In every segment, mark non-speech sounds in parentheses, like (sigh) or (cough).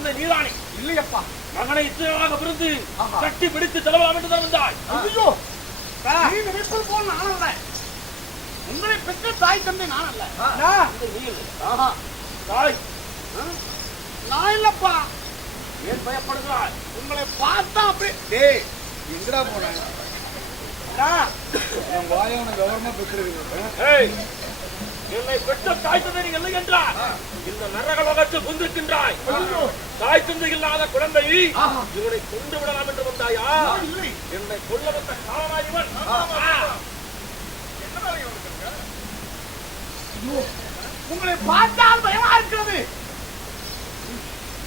தந்தை நீதானே இல்லையப்பா. மகனை இசையாக பிறந்து. கட்டி பிடித்து செலவலாம் என்று தான் வந்தாய். ஐயோ. நீ நினைப்பது போல் நான் அல்ல. உங்களை பெற்ற தாய் தந்தை நான் அல்ல. தாய். நான் இல்லப்பா. ஏன் பயப்படுகிறாய்? உங்களை பார்த்தா அப்படியே டேய் எங்கடா போன? என் வாய உனக்கு கவர்மா பெற்றிருக்கு என்னை பெற்ற தாய் தந்தை நீ இல்லை என்றார் இந்த நரகலோகத்தில் கொண்டிருக்கின்றாய் தாய் தந்தை இல்லாத குழந்தை. இவனை கொண்டு விடலாம் என்று வந்தாயா? என்னை கொல்ல வந்த காலனா இவன். உங்களை பார்த்தால் பயமா இருக்கிறது.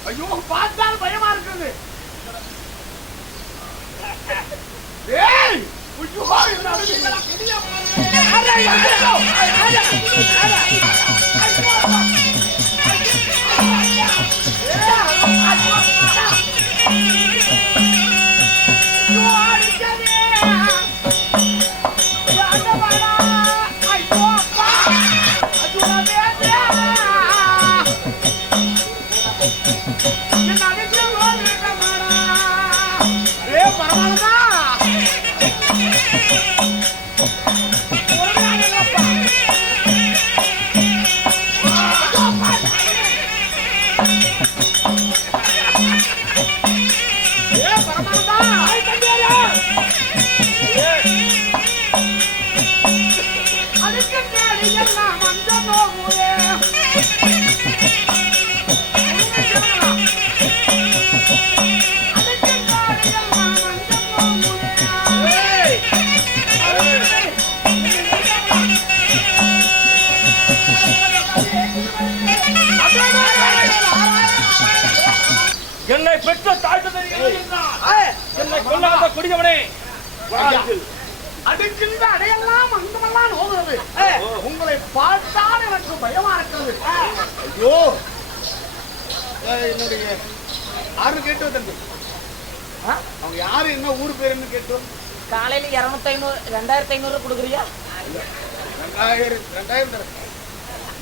ஐயோ பார்த்தால் பயமா இருக்கிறது. ஏய் ஐயோ என்ன அழுகிறீங்களா? என்னை பெற்ற என்றார் என்னை கொல்ல வந்த கொடியவனே வாழ்க. அடுக்கின்ற அடையெல்லாம் அங்கமெல்லாம் நோகிறது உங்களை பார்த்தால் எனக்கு பயமா இருக்கிறது. ஐயோ. என்னுடைய யாரு கேட்டோம் தம்பி? அவங்க யாரு? என்ன ஊர் பேருன்னு கேட்டோம் காலையில இருநூத்தி ஐநூறு ரெண்டாயிரத்தி ஐநூறு கொடுக்குறியா? ரெண்டாயிரம் ரெண்டாயிரம்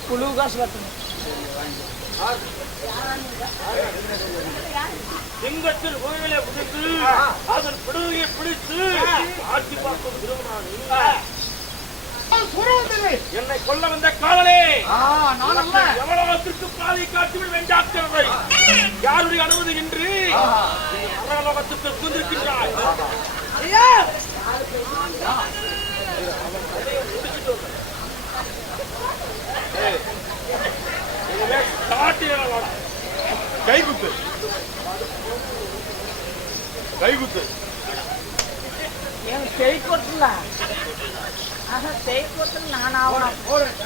குழு காசு கட்டணும். சிங்கத்தில் கோயிலை பிடித்து அதன் பிடுகையை பிடித்து ஆட்சி திருமணானி சுரவதில்லை என்னை கொல்ல வந்த அல்ல. எவலோகத்திற்கு பாதை காட்டுவில் வேண்டாக்கிறதை யாருடைய அனுமதி இன்றி அரகலோகத்திற்கு புகுந்திருக்கின்றாய் ஐயா இனிமே காட்டியவளோட கை குத்து கை குத்து எனக்கு தேய் கொட்டல? ஆஹா போறேன்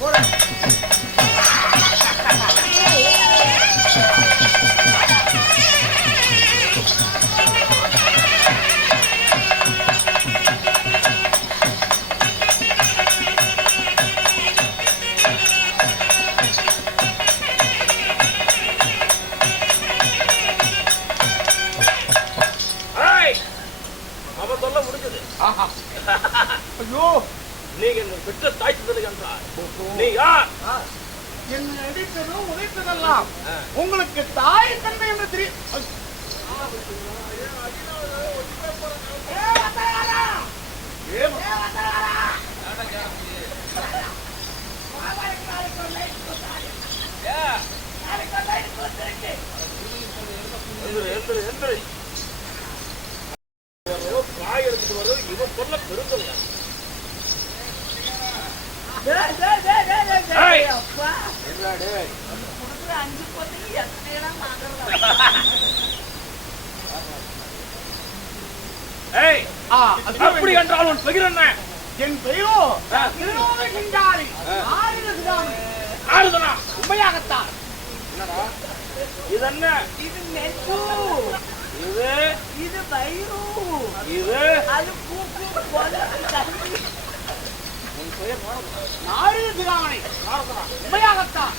போறேன் என் பெயரோ சிதாமணி ஆறுதனா உண்மையாகத்தான். இது என்ன இது மெட்டு இது? இது வயிறு இது? அது கூக்கு போல தண்ணி. ஆயுத சிதாமணி உண்மையாகத்தான்.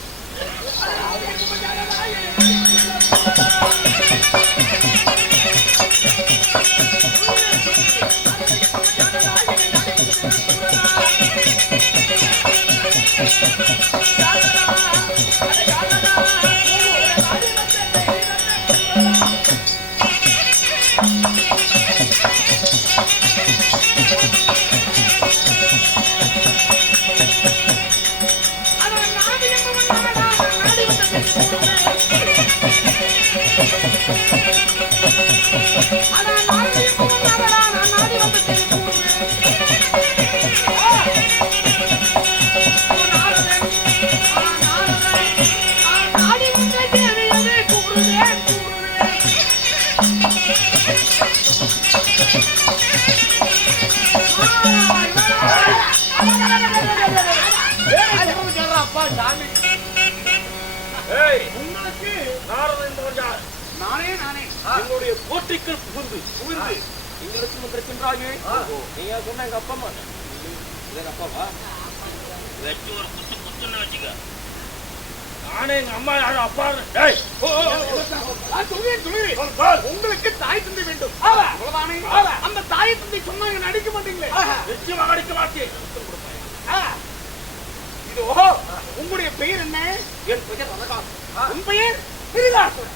நானே நானே. என்னுடைய போற்றிக்குள் புகுந்து புகுந்து. எங்களுக்கு வந்திருக்கின்றாயே நீங்க சொன்ன எங்க அப்பா அம்மா? இது எங்க அப்பாவா? வச்சு ஒரு குத்து குத்துன்னு வச்சுக்க. நானே எங்க அம்மா யாரும் அப்பா. உங்களுக்கு தாய் தந்தை வேண்டும்? அந்த தாய் தந்தை சொன்னா நீங்க நடிக்க மாட்டீங்களே? நிச்சயமாக அடிக்க மாட்டேன். இதோ உங்களுடைய பெயர் என்ன? என் பெயர் ரமகாசன் உன் பெயர் சிறிதாசன்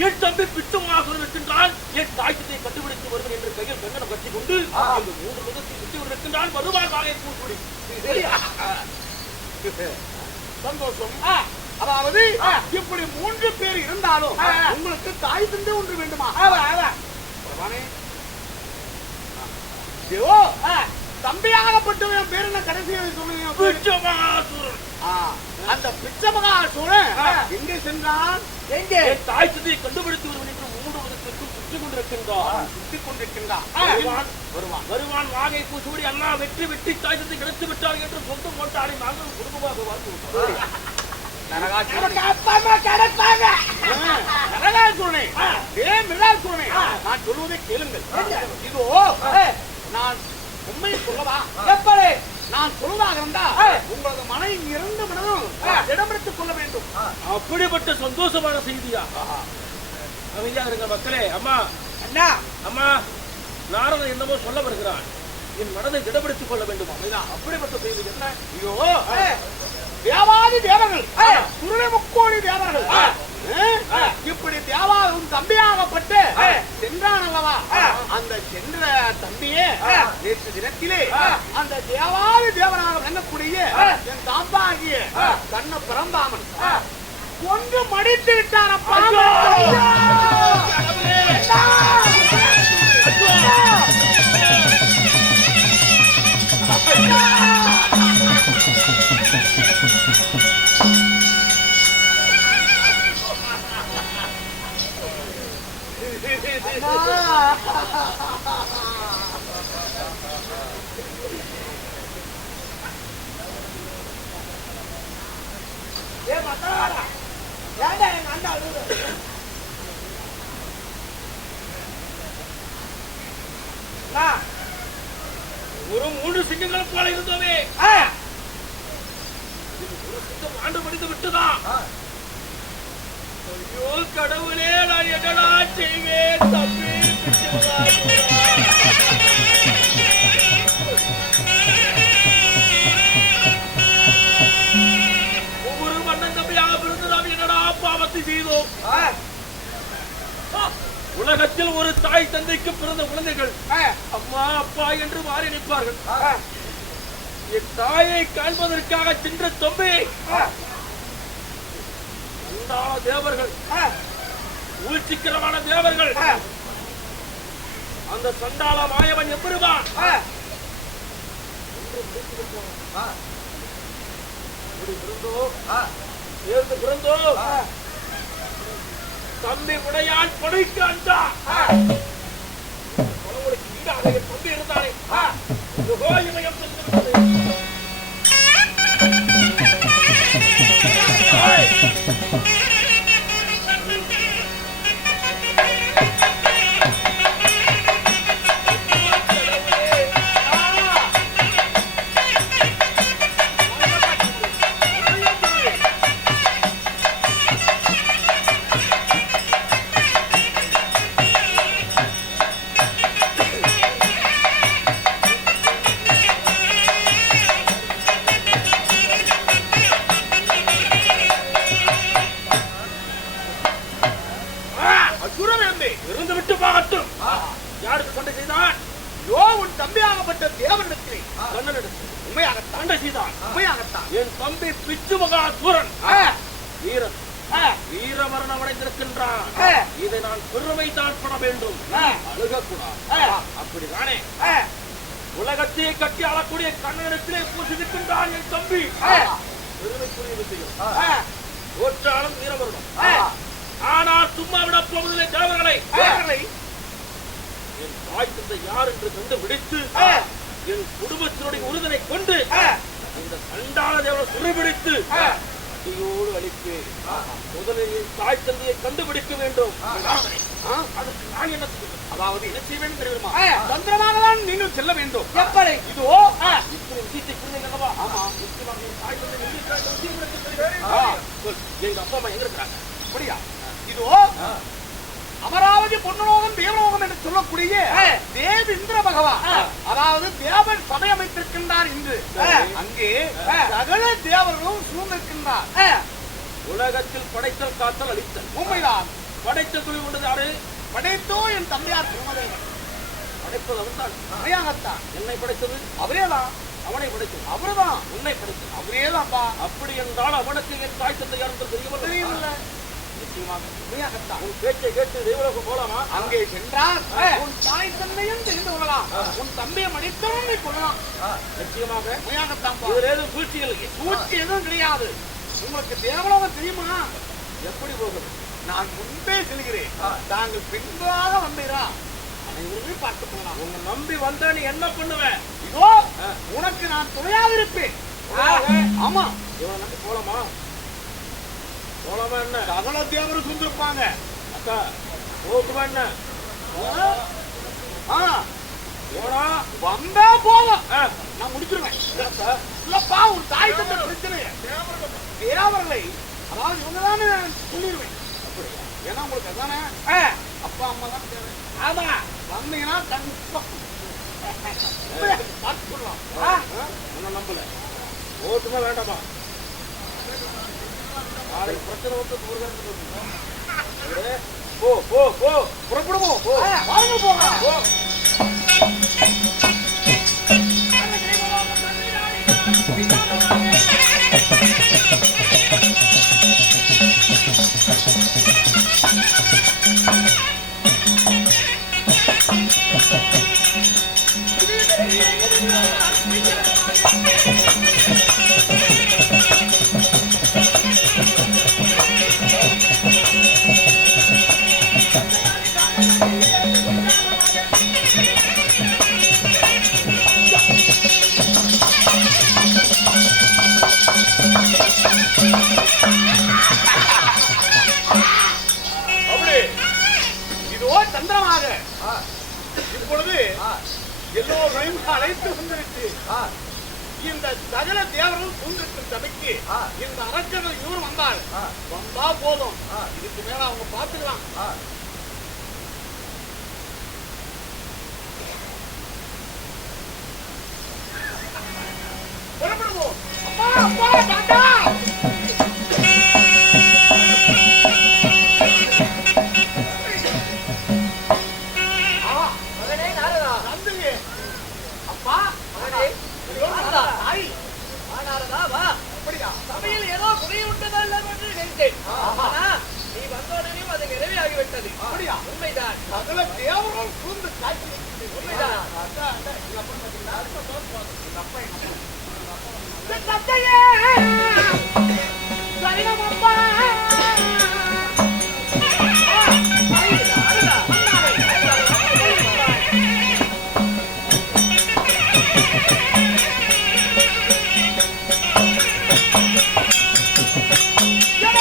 என் தம்பி பித்துமாசன் இருக்கின்றான். என் தாய்த்தத்தை கண்டுபிடித்து வருவன் என்று கையில் வெங்கடம் கட்டி கொண்டு இந்த மூன்று முகத்தை சுற்றி இருக்கின்றான். பூக்குடி சரியா? சந்தோஷம். அதாவது இப்படி மூன்று பேர் இருந்தாலும் உங்களுக்கு தாய் தந்தை ஒன்று வேண்டுமா. ஐயோ, தம்பியாகப்பட்டவன் பேர் என்ன கடைசியாக சொன்னீங்க? பிச்சமாசுரன் ஆ, அந்த பிச்சமகாசூரன் எங்கே சென்றான்? எங்கே? கண்டுபிடித்து வருவன் என்று முகத்திற்கும் சுற்றி கொண்டிருக்கின்றான். சுத்திக் கொண்டிருக்கின்றான் வருவான் வருவான். வருவான் வாகை பூசூடி அண்ணா வெற்றி வெற்றி தாய்த்தத்தை கிடைத்து விட்டார் என்று சொந்தம் கொண்டாடி நாங்கள் குடும்பமாக வாழ்ந்து நான் சொல்வதை கேளுங்கள். இதோ நான் உண்மையை சொல்லவா? எப்படி? நான் சொல்வதாக இருந்தா உங்களது மனை இறந்து விடணும் இடமெடுத்துக் கொள்ள வேண்டும். அப்படிப்பட்ட சந்தோஷமான செய்தியா? அமைதியா இருங்க மக்களே. அம்மா. அண்ணா. அம்மா நாரதன் என்னமோ சொல்ல வருகிறான். என் மனதை திடப்படுத்திக் கொள்ள வேண்டுமா. இதுதான் அப்படிப்பட்ட செய்தி என்ன? ஐயோ. தேவாதி தேவர்கள். சுருளை முக்கோடி தேவர்கள். இப்படி தேவாவும் தம்பியாகப்பட்டு சென்றான் அல்லவா அந்த சென்ற தம்பியே நேற்று தினத்திலே அந்த தேவாதி தேவனாக விளங்கக்கூடிய என் தாப்பாகிய கண்ண பிறந்தாமன் கொன்று மடித்து விட்டாரப்பா ஒரு மூன்று சிங்கங்கள் போல சிங்கம் ஆண்டு முடிந்து விட்டுதான் ஐயோ கடவுளே நான் என்னடா செய்வேன் உலகத்தில் ஒரு தாய் தந்தைக்கு பிறந்த குழந்தைகள். அம்மா அப்பா என்று மாறி நிற்பார்கள். என் தாயை காண்பதற்காக சென்ற தொம்பையை தேவர்கள். ஊழ்ச்சிக்கிறமான தேவர்கள். அந்த சண்டாள மாயவன் பிறந்தோம் சேர்ந்து பிறந்தோம் தம்பி உடையான் படைக்கு அண்டா. உனக்கு ஈடாக தம்பி இருந்தானே. இமயம் சென்றிருந்தது. ஏய்! உண்மையாகத்தான் என் தம்பி பிச்சு வீரன். வீரமரணம் அடைந்திருக்கின்றான். இதை நான் பெருமை தான் பட வேண்டும். ஆ. அழுகக்கூடாது. ஆ. அப்படிதானே? ஆ, உலகத்தையே கட்டி ஆளக்கூடிய கண்ணனிடத்திலே பூசிருக்கின்றான் என் தம்பி. பெருமைக்குரிய விஷயம் தோற்றாலும் வீரமரணம். ஆனால் சும்மா விட போவதில்லை தேவர்களை. என் தாய் தந்தை யார் என்று கண்டுபிடித்து ஆ. என் குடும்பத்தினுடைய உறுதலை கொண்டு இந்த சண்டாள தேவரை துறைபிடித்து ஆ. அடியோடு அழிப்பேன் முதலில் என் தாய் தந்தையை கண்டுபிடிக்க வேண்டும். ஆ, அதுக்கு நான் என்ன? அதாவது என்ன செய்ய வேண்டும் தெரியுமா. தந்திரமாக தான் நீங்கள் செல்ல வேண்டும். எப்படி? இதோ இத்தனை விஷயத்தை புரிந்தீங்க அல்லவா? ஆமா. நிச்சயமாக என் தாய் தந்தை எங்க அப்பா அம்மா எங்க இருக்கிறாங்க? அப்படியா? இதோ அமராவதி பொன்னுலோகம் தேவலோகம் என்று சொல்லக்கூடிய ஆ. தேவேந்திர பகவான். அதாவது தேவன் சபை அமைத்திருக்கின்றார் இன்று. அங்கே. சகல தேவர்களும் சூழ்ந்திருக்கின்றார். உலகத்தில் படைத்தல் காத்தல் அழித்தல். உண்மைதான். படைத்த துணி கொண்டது யாரு? படைத்தோ என் தந்தையார் திருமதேவன் படைப்பது அவன் தான் உண்மையாகத்தான் என்னை படைத்தது? அவரேதான். அவனை படைத்தது. அவர்தான். உன்னை படைத்தது. அவரேதான்பா அப்படி என்றால் அவனுக்கு என் தாய் தந்தை யார் என்று தெரியவில்லை பேச்சை கேட்டு தெய்வலோகம் போலாமா அங்கே சென்றால். உன் தாய் தந்தையும் தெரிந்து கொள்ளலாம். உன் தம்பியை மடித்தவன் நீ கொள்ளலாம். நிச்சயமாக. உண்மையாகத்தான் இதில் ஏதும் சூழ்ச்சி எதுவும் கிடையாது. உங்களுக்கு தேவலோகம் தெரியுமா? எப்படி போகுது? நான் முன்பே செல்கிறேன். தாங்கள் பின்பாக வந்தீரா? அனைவருமே பார்த்து போகலாம் உன்னை நம்பி வந்தா நீ என்ன பண்ணுவ? இதோ. உனக்கு நான் துணையாக இருப்பேன்? ஆமா. இவனை நம்பி போலாமா? போலாமா என்ன சகல தேவரும் சுந்திருப்பாங்க அக்கா ஆ, போனா? வந்தா போதும். நான் முடிச்சிருவேன்? இல்லப்பா ஒரு தாய் தந்தை பிரச்சனை தேவர்களை அதாவது இவங்க தானே சொல்லிடுவேன். ஏன்னா உங்களுக்கு அதானே? அப்பா அம்மா தான் தேவை. ஆமா. வந்தீங்கன்னா கண்டிப்பா. (laughs) பார்த்து சொல்லலாம் உன்னை நம்பல. ஓட்டுமா வேண்டாமா நாளைக்கு பிரச்சனை வந்து முருகன் போ போ போ புறப்படுவோம் போ வாங்க போகலாம் போ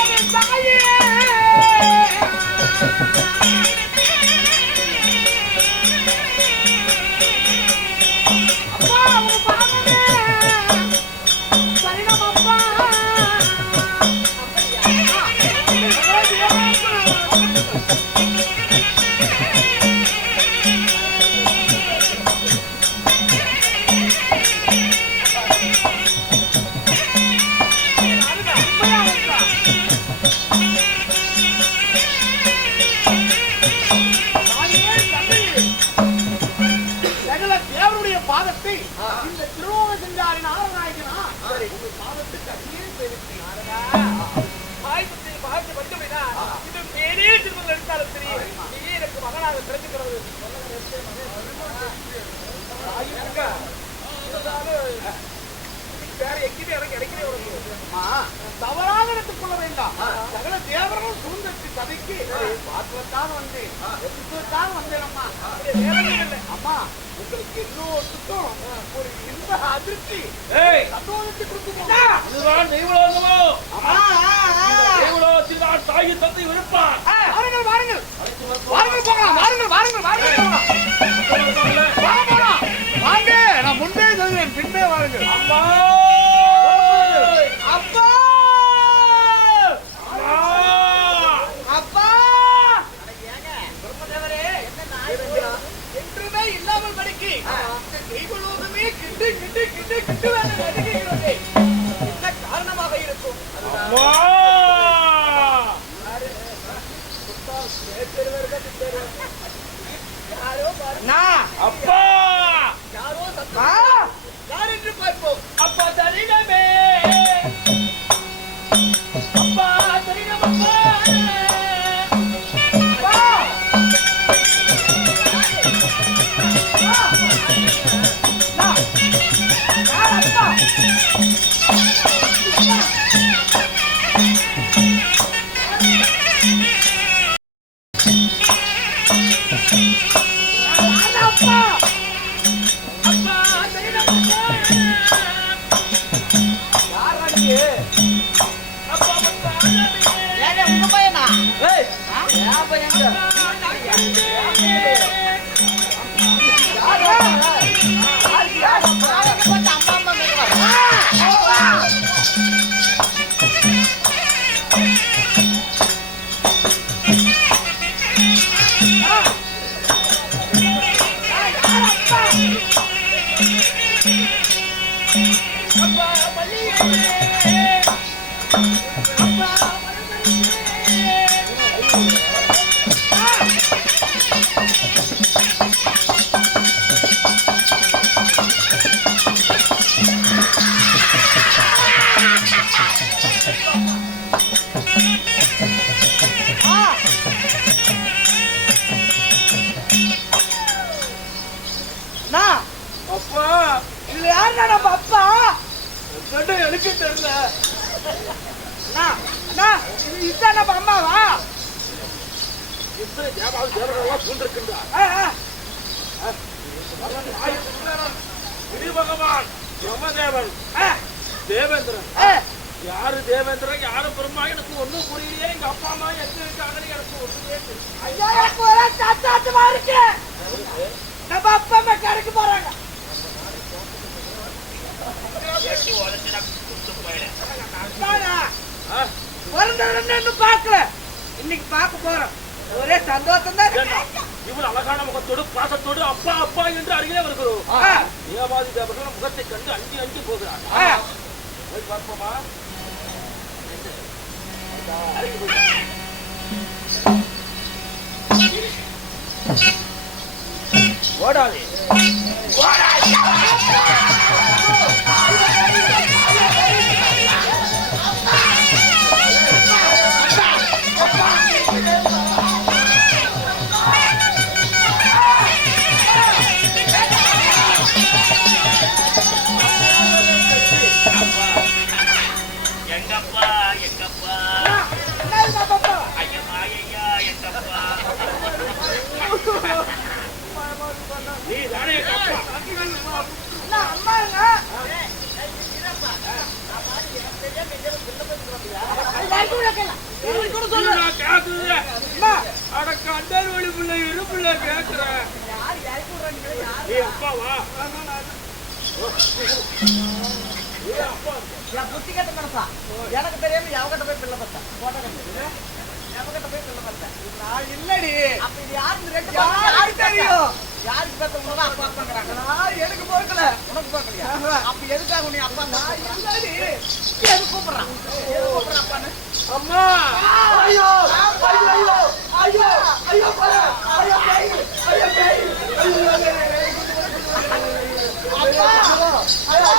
我的妈 இருந்தாலும் சரி நீயே எனக்கு மகனாக பிறந்துக்கிறது வேற எங்கேயுமே எனக்கு கிடைக்கவே உனக்கு அம்மா, தவறாக எடுத்துக் கொள்ள வேண்டாம். சகல தேவர்களும் சுதந்திரத்து சபைக்கு. பார்ப்பதற்காக வந்தேன். எதிர்ப்பதற்காக வந்தேன் அம்மா. அம்மா உங்களுக்கு எல்லோருக்கும் ஒரு இன்ப அதிர்ச்சி. ஏய். சந்தோஷத்தை இதுதான் தெய்வலோகமோ தெய்வலோகத்தில் தான் தாய் தந்தை விருப்பான் வாருங்கள் வாருங்கள். வாருங்கள் போகலாம் வாருங்கள் வாருங்கள் வாருங்கள் போகலாம். வாங்க போகலாம் வாங்க நான் முன்பே சொல்கிறேன் பின்பே வாருங்கள். அம்மா! எங்க இருக்காங்கன்னு எனக்கு ஒண்ணுமே. ஐயா, எனக்கு ஒரே சாத்தாட்டமா இருக்கு. நம்ம அப்பா அம்மா கடைக்கு போறாங்க அப்பாடா, ஆ? பிறந்ததுல இன்னும் பார்க்கல இன்னைக்கு பார்க்க போறோம் ஒரே சந்தோஷம் தான் இவ்வளவு அழகான முகத்தோடு பாசத்தோடு அப்பா அப்பா என்று அருகிலே வருகிறோம் தேவர்கள் முகத்தை கண்டு அஞ்சி அஞ்சி போகிறார் போய் பார்ப்போமா ஓடாதே எங்கப்பா புத்தி கட்ட மனசா எனக்கு தெரியாம எவகிட்ட போய் பிள்ளை பார்த்தேன் போட்டோ கண்டு எவகிட்ட போய் பிள்ளை பார்த்தேன் நான் இல்லடி அப்ப இது யாருக்கு யாருக்கு தெரியும் யாருக்கு அப்பா அப்பாங்கிறாங்க நான் எனக்கு போக்கல உனக்கு அப்ப எதுக்காக நீ அப்பா நான் இல்லடி எது கூப்பிடுறான் எது கூப்பிடுறான் அப்பான்னு அம்மா! ஐயோ ஐயோ ஐயோ ஐயோ ஐயோ ஐயோ ஐயோ பேய் அப்பா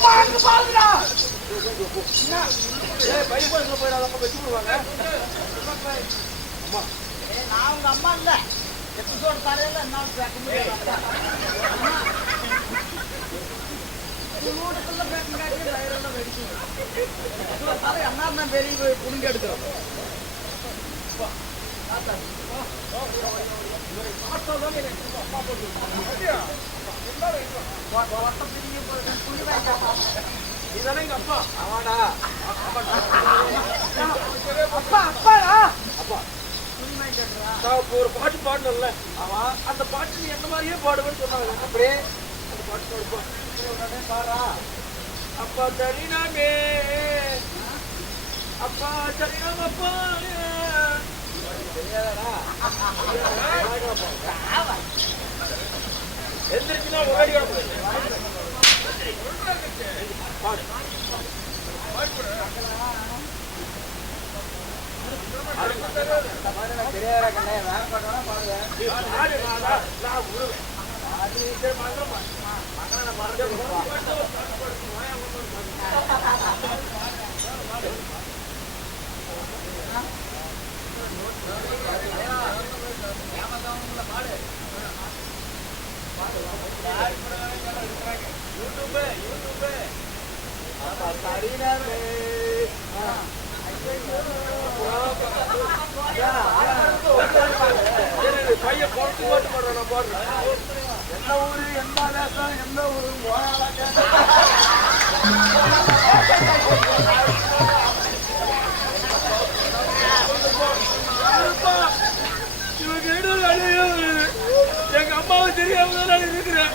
ஓ அப்பா அப்பா அப்பா என்னை அப்பா பெத்த அம்மா ஏய் அம்மா நான் உங்க அம்மா இல்ல எபிசோட் தரையில என்ன பேக்க முடியாது வீட்டுக்குள்ள பேக்க காட்டி வயிறெல்லாம் வெடிக்கும் எபிசோட் என்ன பெரிய புடுங்க எடுக்கிறோம் போட்டு தானே எங்க அப்பா ஆமாடா அப்பா அப்பாடா நான் இப்ப ஒரு பாட்டு பாடணும்ல அவன் அந்த பாட்டு நீ என்ன மாதிரியே பாடுவேன்னு சொன்னாங்க அப்படியே அந்த பாட்டு பாடுப்பா உடனே பாரா அப்பா சரினாமே அப்பா சரினாம அப்பா எந்திரிச்சுனா ஓடி பாடு நீ பாடு, நான் தான், நான் விடுவேன். அது சரி, மறந்துடும், மறந்துடும், மறந்துடும். YouTube, YouTube. அப்பா சரினாமே. இரு, பையன் பொறுத்து போட்டு போடுறேன் நான் போடுறேன் என்ன ஊரு என்ன தேசம் என்ன ஊரு இவங்க எங்க அம்மாவுக்கு தெரியாம இருக்கிறேன்